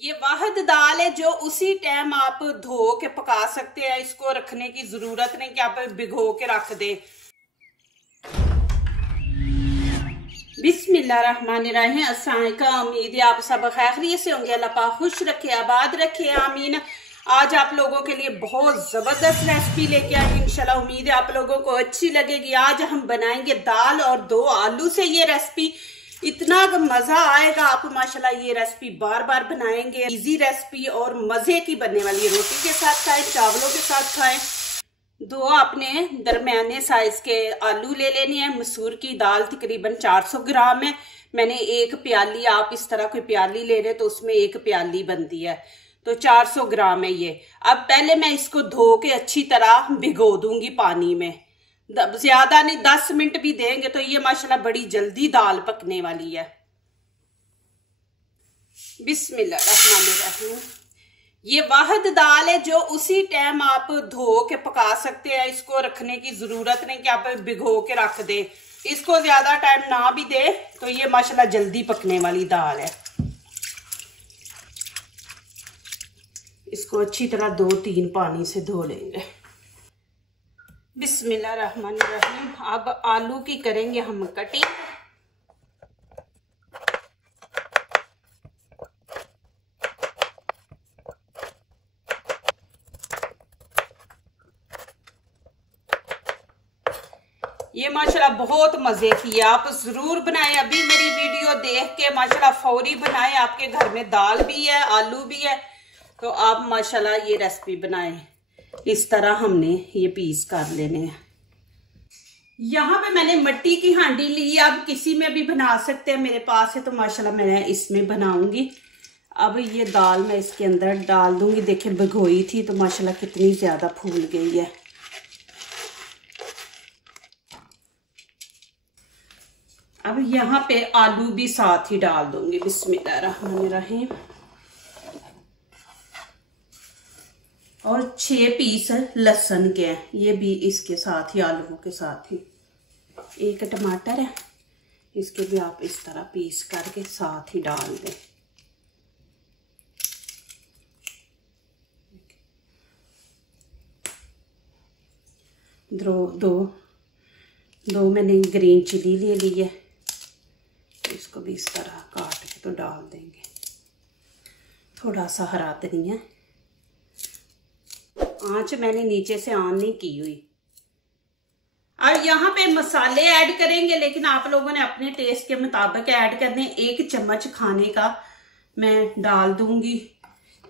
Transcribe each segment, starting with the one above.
ये वाहिद दाल है जो उसी टाइम आप धो के पका सकते हैं। इसको रखने की जरूरत नहीं कि आप भिगो के रख दें। बिस्मिल्लाहिर्रहमानिर्रहीम। अस्सलाम वालेकुम। उम्मीद है आप सब खैरियत से होंगे। अल्लाह पाक खुश रखे, आबाद रखे, आमीन। आज आप लोगों के लिए बहुत जबरदस्त रेसिपी लेके आई इंशाल्लाह। उम्मीद है आप लोगों को अच्छी लगेगी। आज हम बनाएंगे दाल और 2 आलू से ये रेसिपी। इतना मजा आएगा, आप माशाल्लाह ये रेसिपी बार बार बनाएंगे। इजी रेसिपी और मजे की बनने वाली है। रोटी के साथ खाएं, चावलों के साथ खाएं। 2 आपने दरमियाने साइज के आलू ले लेने हैं। मसूर की दाल तकरीबन 400 ग्राम है। मैंने 1 प्याली, आप इस तरह कोई प्याली ले रहे तो उसमें 1 प्याली बनती है, तो 400 ग्राम है ये। अब पहले मैं इसको धो के अच्छी तरह भिगो दूंगी पानी में। ज्यादा नहीं, 10 मिनट भी देंगे तो ये माशाल्लाह बड़ी जल्दी दाल पकने वाली है। बिस्मिल्लाहिर्रहमानिर्रहीम। ये वाहिद दाल है जो उसी टाइम आप धो के पका सकते हैं। इसको रखने की जरूरत नहीं कि आप भिगो के रख दें। इसको ज्यादा टाइम ना भी दे तो ये माशाल्लाह जल्दी पकने वाली दाल है। इसको अच्छी तरह 2-3 पानी से धो लेंगे। बिस्मिल्लाहिर्रहमानिर्रहीम। अब आलू की करेंगे हम कटिंग। ये माशाल्लाह बहुत मजे की है, आप जरूर बनाएं। अभी मेरी वीडियो देख के माशाल्लाह फौरी बनाएं। आपके घर में दाल भी है, आलू भी है, तो आप माशाल्लाह ये रेसिपी बनाएं। इस तरह हमने ये पीस कर लेने हैं। यहाँ पे मैंने मिट्टी की हांडी ली है, आप किसी में भी बना सकते हैं। मेरे पास है तो माशाल्लाह मैं इसमें बनाऊंगी। अब ये दाल मैं इसके अंदर डाल दूंगी। देखिए भिगोई थी तो माशाल्लाह कितनी ज्यादा फूल गई है। अब यहाँ पे आलू भी साथ ही डाल दूंगी। बिस्मिल्लाहिर्रहमानिर्रहीम। और 6 पीस लहसुन के हैं, ये भी इसके साथ ही, आलूओं के साथ ही। 1 टमाटर है, इसके भी आप इस तरह पीस करके साथ ही डाल दें। दो मैंने ग्रीन चिली ले ली है, इसको भी इस तरह काट के तो डाल देंगे। थोड़ा सा हरा धनिया। आंच मैंने नीचे से ऑन नहीं की हुई। और यहाँ पे मसाले ऐड करेंगे, लेकिन आप लोगों ने अपने टेस्ट के मुताबिक ऐड करने। 1 चम्मच खाने का मैं डाल दूंगी।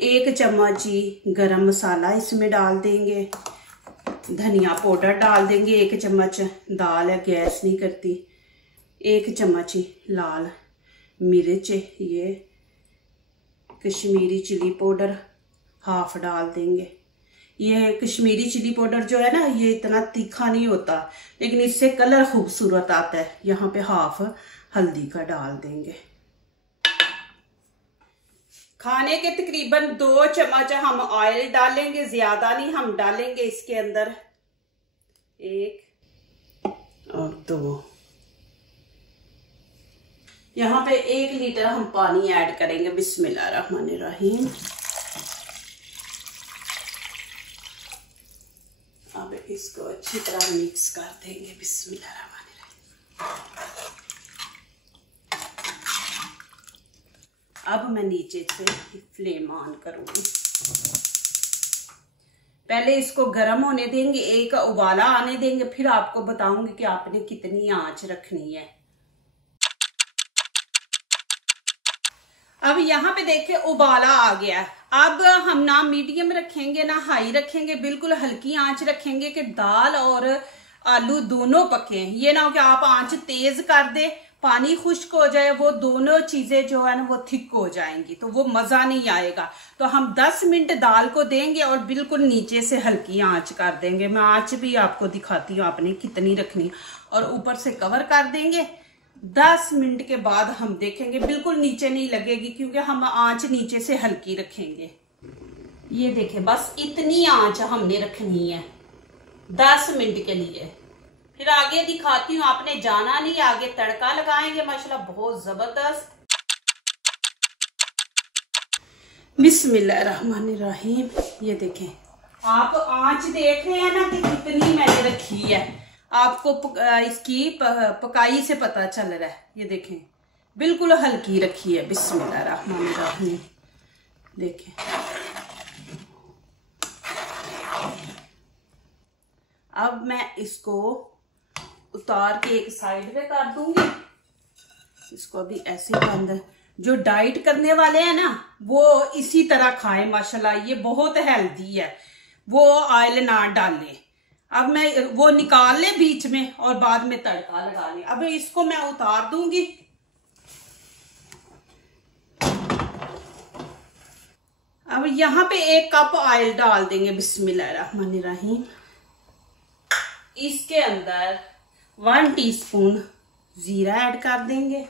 1 चम्मच ही गरम मसाला इसमें डाल देंगे। धनिया पाउडर डाल देंगे 1 चम्मच। दाल है, गैस नहीं करती। 1 चम्मच ही लाल मिर्च, ये कश्मीरी चिली पाउडर हाफ डाल देंगे। ये कश्मीरी चिली पाउडर जो है ना, ये इतना तीखा नहीं होता, लेकिन इससे कलर खूबसूरत आता है। यहाँ पे हाफ हल्दी का डाल देंगे। खाने के तकरीबन 2 चम्मच हम ऑयल डालेंगे, ज्यादा नहीं हम डालेंगे इसके अंदर। 1 और 2। यहाँ पे 1 लीटर हम पानी ऐड करेंगे। बिस्मिल्लाहिर्रहमानिर्रहीम। अब इसको अच्छी तरह मिक्स कर देंगे। बिस्मिल्लाहिर्रहमानिर्रहीम। अब मैं नीचे से फ्लेम ऑन करूंगी। पहले इसको गर्म होने देंगे, 1 उबाला आने देंगे, फिर आपको बताऊंगी कि आपने कितनी आंच रखनी है। अब यहाँ पे देखिए उबाला आ गया। अब हम ना मीडियम रखेंगे ना हाई रखेंगे, बिल्कुल हल्की आंच रखेंगे कि दाल और आलू दोनों पके। ये ना हो कि आप आंच तेज कर दे, पानी खुश्क हो जाए, वो दोनों चीजें जो है ना वो थिक हो जाएंगी, तो वो मजा नहीं आएगा। तो हम 10 मिनट दाल को देंगे और बिल्कुल नीचे से हल्की आंच कर देंगे। मैं आंच भी आपको दिखाती हूँ आपने कितनी रखनी, और ऊपर से कवर कर देंगे। 10 मिनट के बाद हम देखेंगे, बिल्कुल नीचे नहीं लगेगी क्योंकि हम आंच नीचे से हल्की रखेंगे। ये देखें, बस इतनी आंच हमने रखनी है 10 मिनट के लिए। फिर आगे दिखाती हूँ, आपने जाना नहीं, आगे तड़का लगाएंगे माशाल्लाह बहुत जबरदस्त। बिस्मिल्लाहिर्रहमानिर्रहीम। ये देखें, आप आंच देख रहे हैं ना कि कितनी मैंने रखी है। आपको इसकी पकाई से पता चल रहा है। ये देखें, बिल्कुल हल्की रखी है। बिस्मिल्लाहिर्रहमानिर्रहीम। देखें, अब मैं इसको उतार के एक साइड पे कर दूंगी। इसको अभी ऐसे बंद। जो डाइट करने वाले हैं ना, वो इसी तरह खाएं। माशाल्लाह ये बहुत हेल्दी है। वो ऑयल ना डालें। अब मैं वो निकाल ले बीच में और बाद में तड़का लगा लें। अब इसको मैं उतार दूंगी। अब यहाँ पे 1 कप ऑयल डाल देंगे। बिस्मिल्लाहिर्रहमानिर्रहीम। इसके अंदर 1 टीस्पून जीरा ऐड कर देंगे।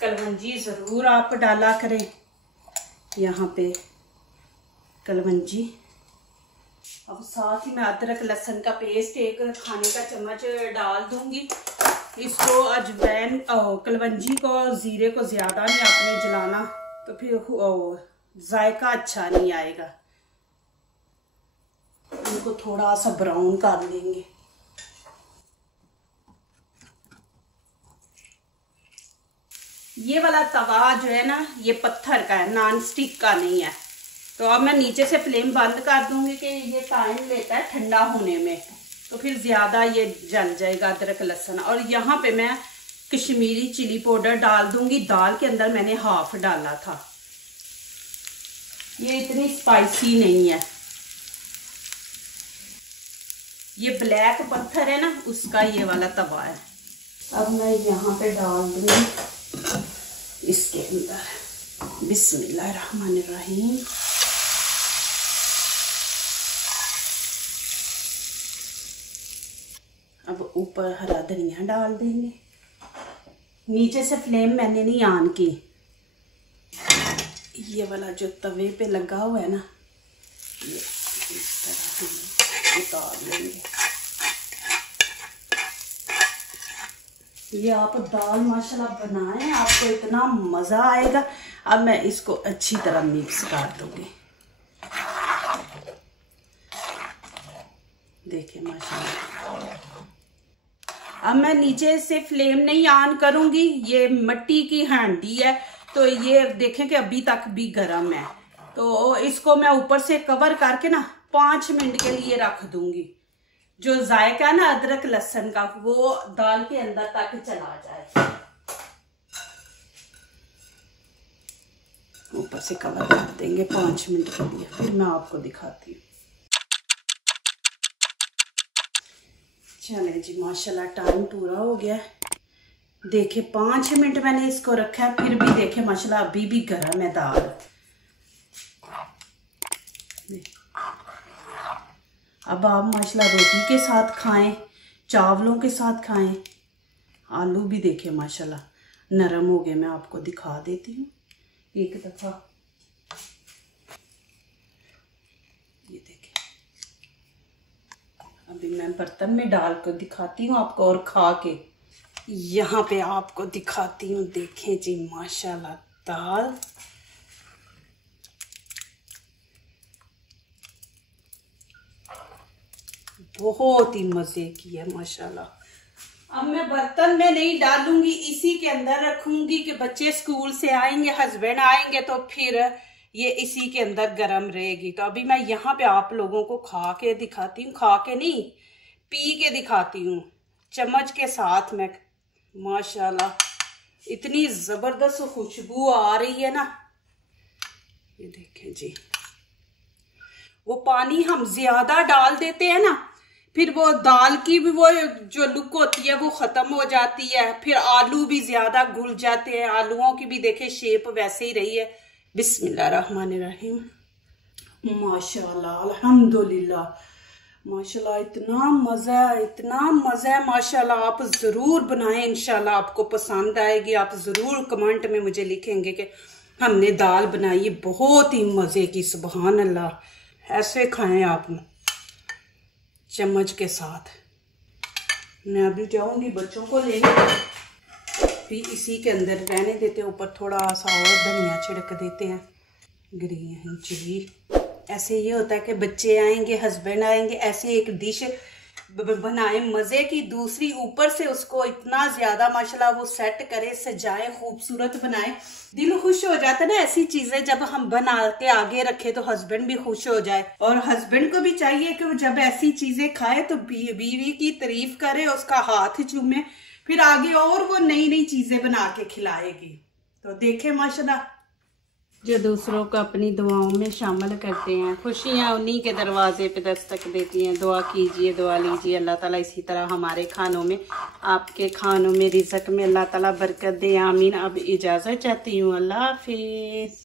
कलवंजी जरूर आप डाला करें। यहाँ पे कलवंजी। अब साथ ही मैं अदरक लहसुन का पेस्ट 1 खाने का चम्मच डाल दूंगी। इसको अजवैन कलवंजी को जीरे को ज्यादा नहीं आपने जलाना, तो फिर जायका अच्छा नहीं आएगा। इनको थोड़ा सा ब्राउन कर लेंगे। ये वाला तवा जो है ना, ये पत्थर का है, नॉन स्टिक का नहीं है। तो अब मैं नीचे से फ्लेम बंद कर दूंगी कि ये टाइम लेता है ठंडा होने में, तो फिर ज्यादा ये जल जाएगा अदरक लहसुन। और यहाँ पे मैं कश्मीरी चिली पाउडर डाल दूंगी। दाल के अंदर मैंने हाफ डाला था। ये इतनी स्पाइसी नहीं है। ये ब्लैक पत्थर है ना, उसका ये वाला तवा है। अब मैं यहाँ पे डाल दूंगी इसके अंदर। बिस्मिल्लाहिर्रहमानिर्रहीम। अब ऊपर हरा धनिया डाल देंगे। नीचे से फ्लेम मैंने नहीं ऑन की। ये वाला जो तवे पे लगा हुआ है ना, ये इस तरह हम उतार लेंगे। ये आप दाल माशाल्लाह बनाएं, आपको इतना मज़ा आएगा। अब मैं इसको अच्छी तरह मिक्स कर दूंगी। देखिए माशाल्लाह। अब मैं नीचे से फ्लेम नहीं ऑन करूंगी। ये मिट्टी की हांडी है, तो ये देखें कि अभी तक भी गर्म है। तो इसको मैं ऊपर से कवर करके ना 5 मिनट के लिए रख दूंगी। जो जायका है ना अदरक लहसुन का, वो दाल के अंदर तक चला जाए। ऊपर से कवर कर देंगे 5 मिनट के लिए, फिर मैं आपको दिखाती हूँ। चले जी, माशाल्लाह टाइम पूरा हो गया। देखे 5 मिनट मैंने इसको रखा है, फिर भी देखे माशाल्लाह अभी भी गर्म है दाल। अब आप माशाल्लाह रोटी के साथ खाएं, चावलों के साथ खाएं। आलू भी देखे माशाल्लाह नरम हो गए। मैं आपको दिखा देती हूँ एक दफ़ा। ये देखें, अभी मैं बर्तन में डाल कर दिखाती हूँ आपको और खा के यहाँ पे आपको दिखाती हूँ। देखें जी माशाल्लाह दाल बहुत ही मजे की है माशाल्लाह। अब मैं बर्तन में नहीं डालूंगी, इसी के अंदर रखूंगी कि बच्चे स्कूल से आएंगे, हस्बैंड आएंगे, तो फिर ये इसी के अंदर गर्म रहेगी। तो अभी मैं यहाँ पे आप लोगों को खा के दिखाती हूँ। खा के नहीं, पी के दिखाती हूँ चम्मच के साथ में। माशाल्लाह इतनी जबरदस्त खुशबू आ रही है ना। ये देखें जी, वो पानी हम ज्यादा डाल देते हैं ना, फिर वो दाल की भी वो जो लुक होती है वो खत्म हो जाती है। फिर आलू भी ज्यादा घुल जाते हैं। आलूओं की भी देखे शेप वैसे ही रही है। बिस्मिल्लाहिर्रहमानिर्रहीम। माशाल्लाह अल्हम्दुलिल्लाह। माशाल्लाह इतना मज़ा है, इतना मज़ा है माशाल्लाह। आप ज़रूर बनाएं, इंशाल्लाह आपको पसंद आएगी। आप ज़रूर कमेंट में मुझे लिखेंगे कि हमने दाल बनाई है बहुत ही मज़े की। सुभान अल्लाह। ऐसे खाएं आप चम्मच के साथ। मैं अभी जाऊंगी बच्चों को लेने, फिर इसी के अंदर रहने देते हैं। ऊपर थोड़ा सा और धनिया छिड़क देते हैं। Green chilli. ऐसे ये होता है कि बच्चे आएंगे, हस्बैंड आएंगे, ऐसे एक डिश बनाए मजे की, दूसरी ऊपर से उसको इतना ज्यादा माशाल्लाह वो सेट करे, सजाए, खूबसूरत बनाए, दिल खुश हो जाता है ना। ऐसी चीजें जब हम बना के आगे रखे तो हस्बैंड भी खुश हो जाए, और हस्बैंड को भी चाहिए कि वो जब ऐसी चीजें खाए तो बीवी की तारीफ करे, उसका हाथ चूमे, फिर आगे और वो नई नई चीजें बना के खिलाएगी। तो देखे माशाल्लाह, जो दूसरों को अपनी दुआओं में शामिल करते हैं, खुशियां उन्हीं के दरवाजे पे दस्तक देती हैं। दुआ कीजिए, दुआ लीजिए, अल्लाह ताला इसी तरह हमारे खानों में, आपके खानों में, रिज़्क में अल्लाह ताला बरकत दे, आमीन। अब इजाज़त चाहती हूँ, अल्लाह हाफिज़।